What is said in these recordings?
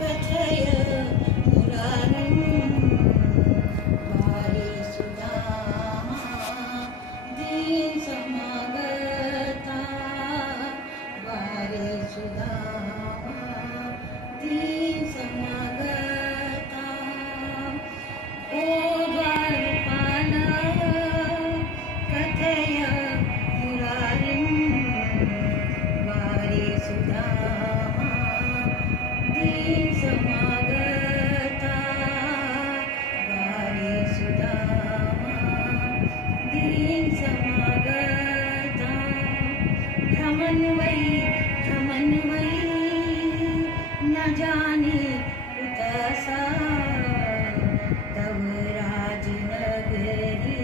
कथय मुरारिं वारे सुदामा दीन समागता वारे सुदामा दीन समागता ओ द्वारपाला कथय मुरारिं वारे सुदामा दीन समागता वारे सुदामा दीन समागता भ्रमन्वयी न जाने कुतसा तव राजनगरी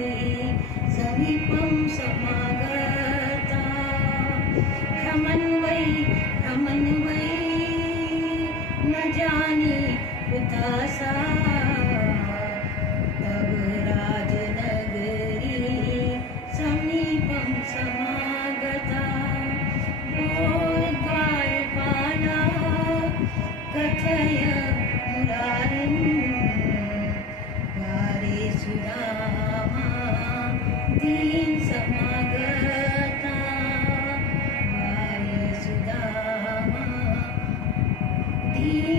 समीपं समागता भ्रमन्वयी न जाने कुतसा तव राजनगरी समीपं समागता ओ द्वारपाला कथय मुरारिं वारे सुदामा दीन समागता वारे सुदामा दीन